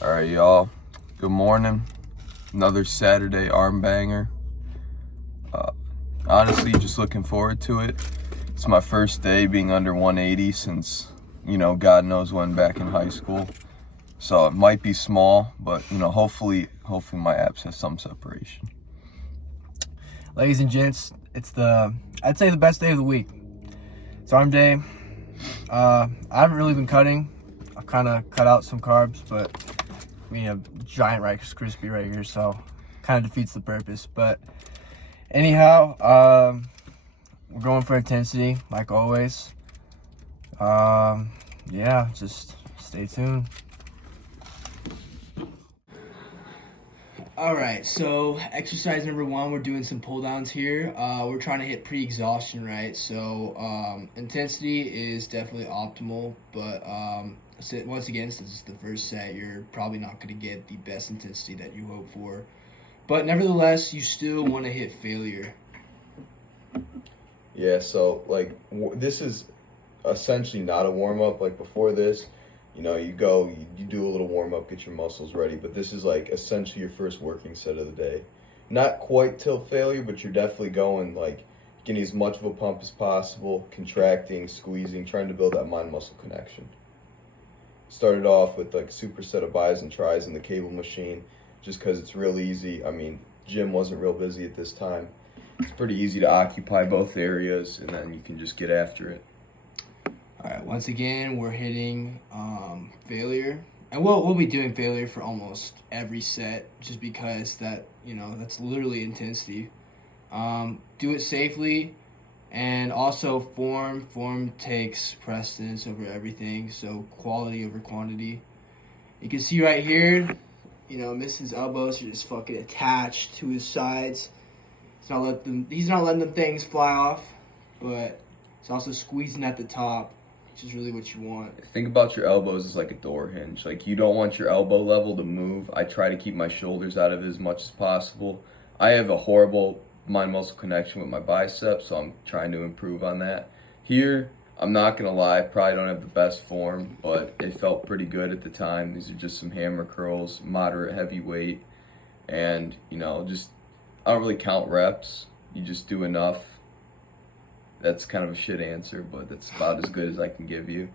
All right, y'all. Good morning. Another Saturday arm banger. Honestly, just looking forward to it. It's my first day being under 180 since, God knows when back in high school. So it might be small, but hopefully my abs have some separation. Ladies and gents, I'd say the best day of the week. It's arm day. I haven't really been cutting. I've kind of cut out some carbs, but we have giant Rice Krispie right here, so kind of defeats the purpose. But anyhow, we're going for intensity like always. Yeah, just stay tuned. All right, so exercise number 1, we're doing some pull downs here. We're trying to hit pre-exhaustion, right? So intensity is definitely optimal, but once again, since it's the first set, you're probably not going to get the best intensity that you hope for. But nevertheless, you still want to hit failure. Yeah, so this is essentially not a warm-up. Like before this, you go, you do a little warm-up, get your muscles ready, but this is like essentially your first working set of the day. Not quite till failure, but you're definitely going getting as much of a pump as possible, contracting, squeezing, trying to build that mind-muscle connection. Started off with a superset of bis and tris in the cable machine just because it's real easy. I mean, gym wasn't real busy at this time. It's pretty easy to occupy both areas, and then you can just get after it. All right, once again, we're hitting failure. And we'll be doing failure for almost every set just because that's literally intensity. Do it safely, and also form takes precedence over everything, so quality over quantity. You can see right here, missing his elbows are just fucking attached to his sides. He's not letting them things fly off, but it's also squeezing at the top, which is really what you want. Think about your elbows as like a door hinge. You don't want your elbow level to move. I try to keep my shoulders out of it as much as possible. I have a horrible mind-muscle connection with my biceps, so I'm trying to improve on that. Here, I'm not going to lie, I probably don't have the best form, but it felt pretty good at the time. These are just some hammer curls, moderate heavy weight, and, I don't really count reps. You just do enough. That's kind of a shit answer, but that's about as good as I can give you.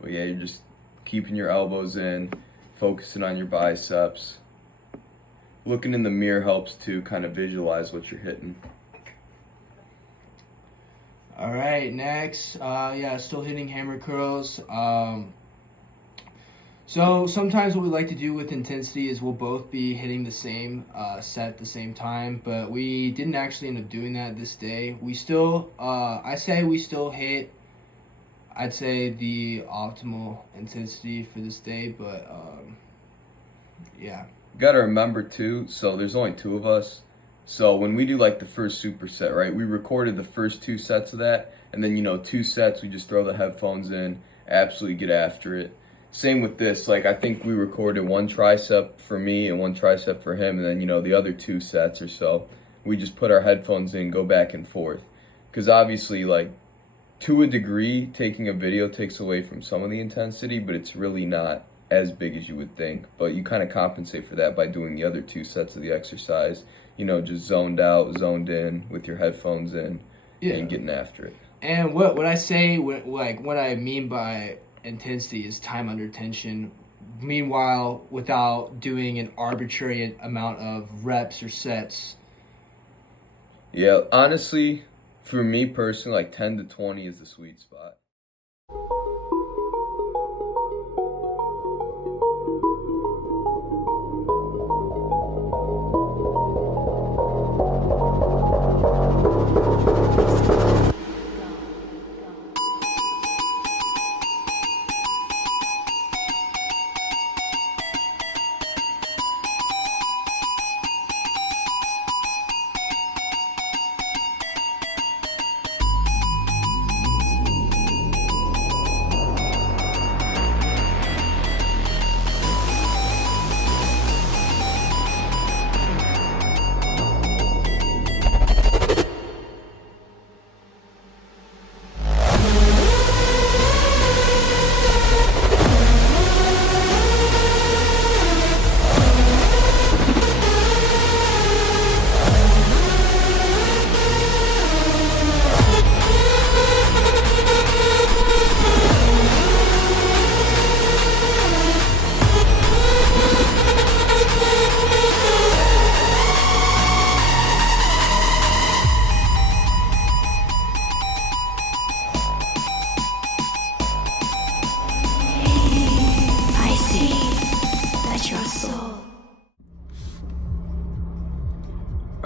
But yeah, you're just keeping your elbows in, focusing on your biceps. Looking in the mirror helps to kind of visualize what you're hitting. All right, next, still hitting hammer curls. So sometimes what we like to do with intensity is we'll both be hitting the same set at the same time, but we didn't actually end up doing that this day. We still, I'd say the optimal intensity for this day, but yeah. You gotta remember too, so there's only 2 of us. So when we do the first superset, right, we recorded the first 2 sets of that, and then 2 sets, we just throw the headphones in, absolutely get after it. Same with this, I think we recorded 1 tricep for me and 1 tricep for him, and then, the other 2 sets or so, we just put our headphones in, go back and forth. Because obviously, to a degree, taking a video takes away from some of the intensity, but it's really not as big as you would think. But you kind of compensate for that by doing the other 2 sets of the exercise, just zoned out, zoned in, with your headphones in, and getting after it. And what I say, what I mean by intensity is time under tension, meanwhile without doing an arbitrary amount of reps or sets. Yeah, honestly, for me personally, 10 to 20 is the sweet spot.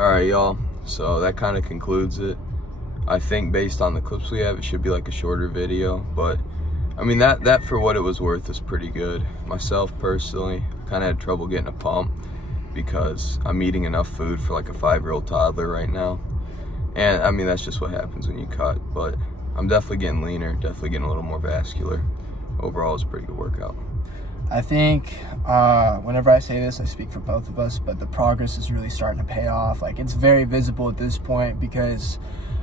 All right, y'all. So that kind of concludes it. I think based on the clips we have, it should be like a shorter video, but I mean that for what it was worth is pretty good. Myself personally, kind of had trouble getting a pump because I'm eating enough food for like a 5-year-old toddler right now. And I mean, that's just what happens when you cut, but I'm definitely getting leaner, definitely getting a little more vascular. Overall, it's a pretty good workout. I think whenever I say this, I speak for both of us, but the progress is really starting to pay off. Like, it's very visible at this point because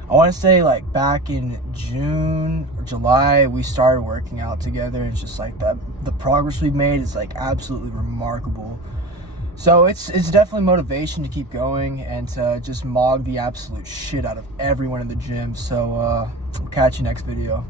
I want to say like back in June or July, we started working out together. It's just like the progress we've made is like absolutely remarkable. So it's definitely motivation to keep going and to just mog the absolute shit out of everyone in the gym. So we'll catch you next video.